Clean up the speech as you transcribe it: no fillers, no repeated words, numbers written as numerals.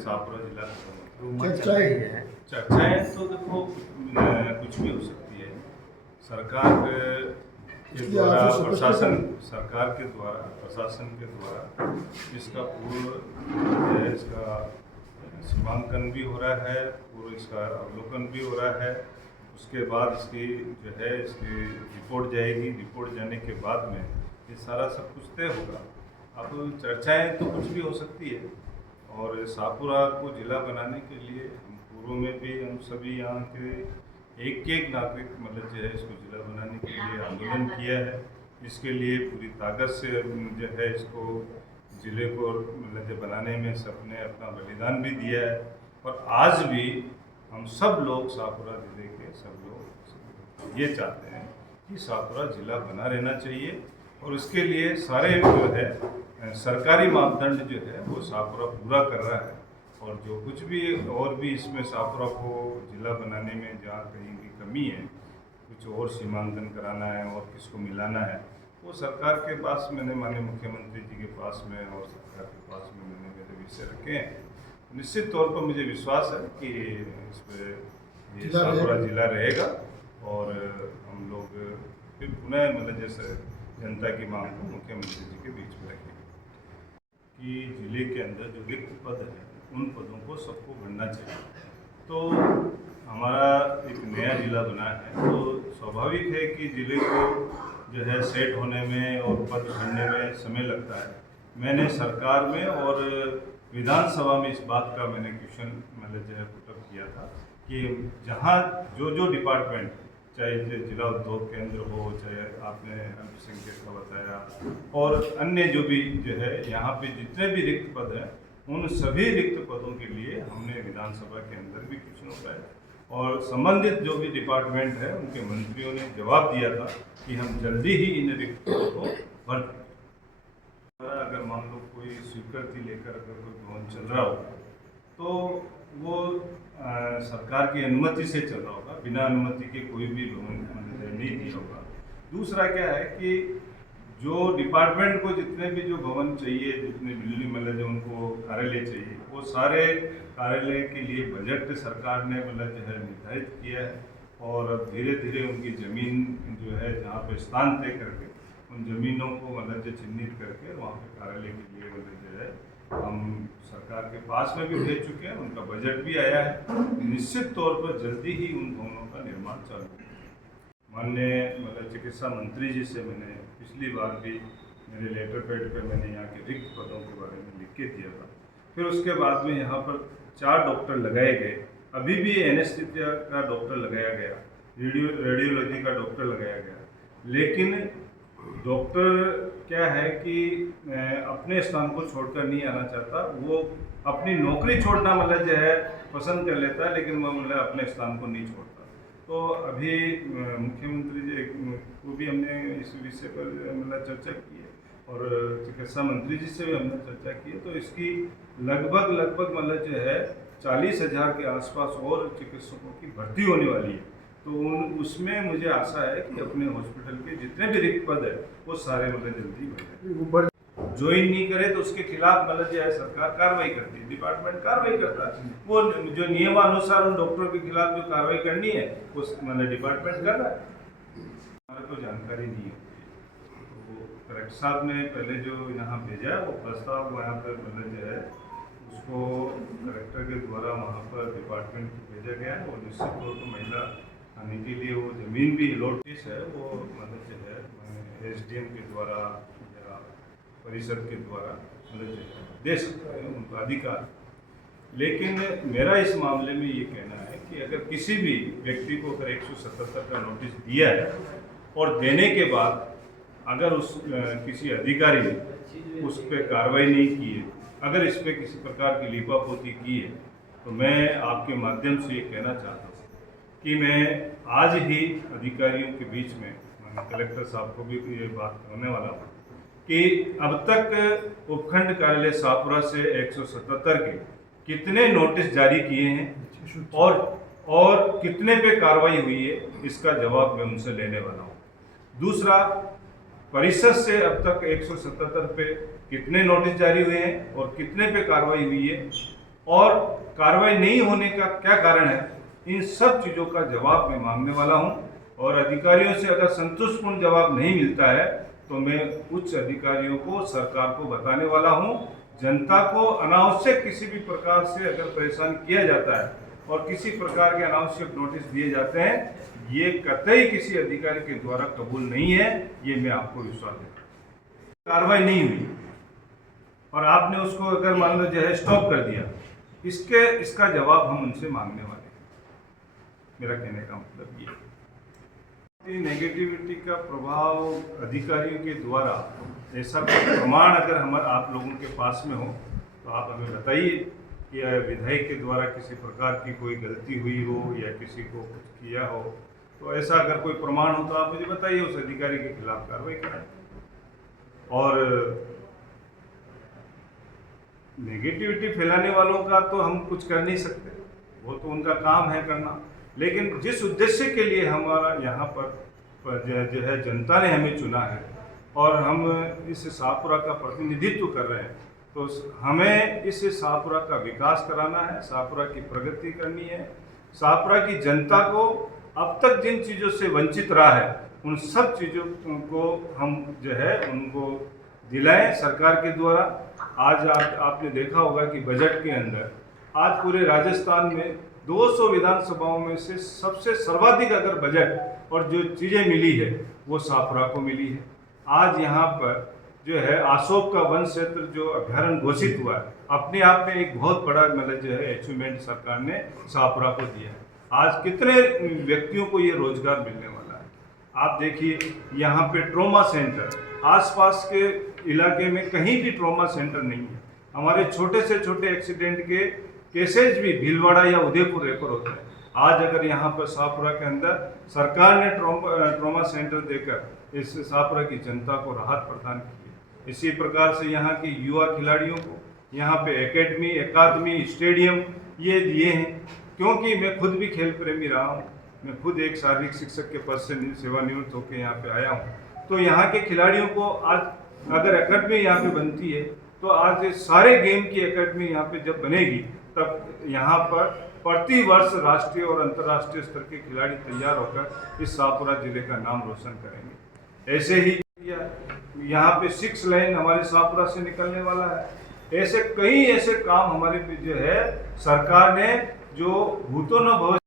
शाहपुरा जिला चर्चाएं चर्चाएं तो देखो कुछ भी हो सकती है। सरकार के द्वारा सरकार के द्वारा प्रशासन के द्वारा इसका पूर्व इसका सीमांकन भी हो रहा है, पूर्व इसका अवलोकन भी हो रहा है। उसके बाद इसकी जो है इसकी रिपोर्ट जाएगी। रिपोर्ट जाने के बाद में ये सारा सब कुछ तय होगा। अब चर्चाएं तो कुछ भी हो सकती है और शाहपुरा को जिला बनाने के लिए हम पूर्व में भी हम सभी यहाँ के एक नागरिक मतलब जो है इसको जिला बनाने के लिए आंदोलन किया है। इसके लिए पूरी ताकत से जो है इसको जिले को मतलब बनाने में सबने अपना बलिदान भी दिया है। और आज भी हम सब लोग शाहपुरा जिले के सब लोग ये चाहते हैं कि शाहपुरा जिला बना रहना चाहिए और उसके लिए सारे जो है सरकारी मापदंड जो है वो शाहपुरा पूरा कर रहा है। और जो कुछ भी और भी इसमें शाहपुरा को जिला बनाने में जहाँ कहीं की कमी है, कुछ और सीमांकन कराना है और किसको मिलाना है, वो सरकार के पास मैंने माननीय मुख्यमंत्री जी के पास में और सरकार के पास में मैंने मेरे विषय रखे हैं। निश्चित तौर पर मुझे विश्वास है कि इस पर ये शाहपुरा जिला रहेगा और हम लोग फिर पुनः मतलब जैसे जनता की मांग को मुख्यमंत्री जी के बीच में रखेंगे कि जिले के अंदर जो रिक्त पद है उन पदों को सबको भरना चाहिए। तो हमारा एक नया जिला बना है तो स्वाभाविक है कि जिले को जो है सेट होने में और पद भरने में समय लगता है। मैंने सरकार में और विधानसभा में इस बात का मैंने क्वेश्चन मतलब जो है पुटअप किया था कि जहाँ जो डिपार्टमेंट चाहे जिला उद्योग केंद्र हो, चाहे आपने अल्पसंख्यक का बताया और अन्य जो भी जो है यहाँ पे जितने भी रिक्त पद हैं उन सभी रिक्त पदों के लिए हमने विधानसभा के अंदर भी क्वेश्चन उठाया और संबंधित जो भी डिपार्टमेंट है उनके मंत्रियों ने जवाब दिया था कि हम जल्दी ही इन रिक्त पदों को भर देंगे। अगर मान लो कोई स्वीकृति लेकर अगर कोई भवन चल रहा हो तो वो सरकार की अनुमति से चल रहा होगा, बिना अनुमति के कोई भी भवन नहीं दिया होगा। दूसरा क्या है कि जो डिपार्टमेंट को जितने भी जो भवन चाहिए, जितने बिल्डिंग मतलब जो उनको कार्यालय चाहिए, वो सारे कार्यालय के लिए बजट सरकार ने मतलब जो है निर्धारित किया है और अब धीरे धीरे उनकी ज़मीन जो है जहाँ पे स्थान तय करके उन ज़मीनों को मतलब जो चिन्हित करके वहाँ पे कार्यालय के लिए मतलब जो है हम सरकार के पास में भी भेज चुके हैं। उनका बजट भी आया है। निश्चित तौर पर जल्दी ही उन भवनों का निर्माण चालू होगा। माननीय मतलब चिकित्सा मंत्री जी से मैंने पिछली बार भी मेरे लेटर पैड पर मैंने यहाँ के रिक्त पदों के बारे में लिख के दिया था। फिर उसके बाद में यहाँ पर 4 डॉक्टर लगाए गए। अभी भी एनेस्थीसिया का डॉक्टर लगाया गया, रेडियोलॉजी का डॉक्टर लगाया गया। लेकिन डॉक्टर क्या है कि अपने स्थान को छोड़कर नहीं आना चाहता, वो अपनी नौकरी छोड़ना मतलब जो है पसंद कर लेता है, लेकिन वो मतलब अपने स्थान को नहीं छोड़ता। तो अभी मुख्यमंत्री जी को भी हमने इस विषय पर मतलब चर्चा की है और चिकित्सा मंत्री जी से भी हमने चर्चा की है। तो इसकी लगभग मतलब जो है 40,000 के आसपास और चिकित्सकों की भर्ती होने वाली है। तो उसमें मुझे आशा है कि अपने हॉस्पिटल के जितने भी रिक्त पद है वो सारे मतलब जल्दी भर जाए। ज्वाइन नहीं करे तो उसके खिलाफ मतलब जो है सरकार कार्रवाई करती है, डिपार्टमेंट कार्रवाई करता है। वो जो नियमानुसार उन डॉक्टरों के खिलाफ जो कार्रवाई करनी है वो मतलब डिपार्टमेंट कर रहा है। हमारे को जानकारी नहीं होती है। तो वो कलेक्टर साहब ने पहले जो यहाँ भेजा है वो प्रस्ताव वहाँ पर मतलब जो है उसको कलेक्टर के द्वारा वहाँ पर डिपार्टमेंट को भेजा गया है और निश्चित तौर पर महिला आने के लिए वो ज़मीन भी अलॉटेड है, वो मतलब जो है SDM के द्वारा या परिषद के द्वारा मतलब जो है दे सकते हैं, उनका अधिकार। लेकिन मेरा इस मामले में ये कहना है कि अगर किसी भी व्यक्ति को अगर 177 का नोटिस दिया है और देने के बाद अगर उस किसी अधिकारी ने उस पर कार्रवाई नहीं की है, अगर इस पर किसी प्रकार की लीपापोती की है, तो मैं आपके माध्यम से ये कहना चाहता हूँ कि मैं आज ही अधिकारियों के बीच में कलेक्टर साहब को भी ये बात करने वाला हूँ कि अब तक उपखंड कार्यालय शाहपुरा से 177 के कितने नोटिस जारी किए हैं और कितने पे कार्रवाई हुई है, इसका जवाब मैं उनसे लेने वाला हूँ। दूसरा, परिषद से अब तक 177 पे कितने नोटिस जारी हुए हैं और कितने पे कार्रवाई हुई है और कार्रवाई नहीं होने का क्या कारण है, इन सब चीज़ों का जवाब मैं मांगने वाला हूं। और अधिकारियों से अगर संतुष्टपूर्ण जवाब नहीं मिलता है तो मैं उच्च अधिकारियों को, सरकार को बताने वाला हूं। जनता को अनावश्यक किसी भी प्रकार से अगर परेशान किया जाता है और किसी प्रकार के अनावश्यक नोटिस दिए जाते हैं, ये कतई किसी अधिकारी के द्वारा कबूल नहीं है, ये मैं आपको विश्वास देता हूं। कार्रवाई नहीं हुई और आपने उसको अगर मान लो जो है स्टॉप कर दिया, इसका जवाब हम उनसे मांगने वाले हैं। मेरा कहने का मतलब ये नेगेटिविटी का प्रभाव अधिकारियों के द्वारा ऐसा प्रमाण अगर आप लोगों के पास में हो तो आप हमें बताइए कि विधायक के द्वारा किसी प्रकार की कोई गलती हुई हो या किसी को कुछ किया हो, तो ऐसा अगर कोई प्रमाण हो तो आप मुझे बताइए, उस अधिकारी के खिलाफ कार्रवाई करें। और नेगेटिविटी फैलाने वालों का तो हम कुछ कर नहीं सकते, वो तो उनका काम है करना। लेकिन जिस उद्देश्य के लिए हमारा यहाँ पर जो है जनता ने हमें चुना है और हम इस शाहपुरा का प्रतिनिधित्व कर रहे हैं, तो हमें इस शाहपुरा का विकास कराना है, शाहपुरा की प्रगति करनी है। शाहपुरा की जनता को अब तक जिन चीज़ों से वंचित रहा है उन सब चीज़ों को हम जो है उनको दिलाएं सरकार के द्वारा। आज आपने देखा होगा कि बजट के अंदर आज पूरे राजस्थान में 200 विधानसभाओं में से सबसे सर्वाधिक अगर बजट और जो चीज़ें मिली है वो शाहपुरा को मिली है। आज यहाँ पर जो है आशोक का वन क्षेत्र जो अभ्यारण्य घोषित हुआ है, अपने आप में एक बहुत बड़ा मतलब जो है अचीवमेंट सरकार ने शाहपुरा को दिया है। आज कितने व्यक्तियों को ये रोजगार मिलने वाला है। आप देखिए यहाँ पे ट्रॉमा सेंटर, आसपास के इलाके में कहीं भी ट्रॉमा सेंटर नहीं है। हमारे छोटे से छोटे एक्सीडेंट के केसेज भी भीलवाड़ा या उदयपुर रेफर होते हैं। आज अगर यहाँ पर शाहपुरा के अंदर सरकार ने ट्रॉमा सेंटर देकर इस शाहपुरा की जनता को राहत प्रदान की है। इसी प्रकार से यहाँ के युवा खिलाड़ियों को यहाँ पे अकादमी, स्टेडियम ये दिए हैं। क्योंकि मैं खुद भी खेल प्रेमी रहा हूँ, मैं खुद एक शारीरिक शिक्षक के पद से सेवानिवृत्त होकर यहाँ पे आया हूँ। तो यहाँ के खिलाड़ियों को आज अगर अकादमी यहाँ पे बनती है तो आज सारे गेम की अकादमी यहाँ पे जब बनेगी तब यहाँ पर प्रति वर्ष राष्ट्रीय और अंतर्राष्ट्रीय स्तर के खिलाड़ी तैयार होकर इस शाहपुरा जिले का नाम रोशन करेंगे। ऐसे ही यहाँ पे 6 लाइन हमारे शाहपुरा से निकलने वाला है। ऐसे कई ऐसे काम हमारे जो है सरकार ने जो भूतों न भविष्य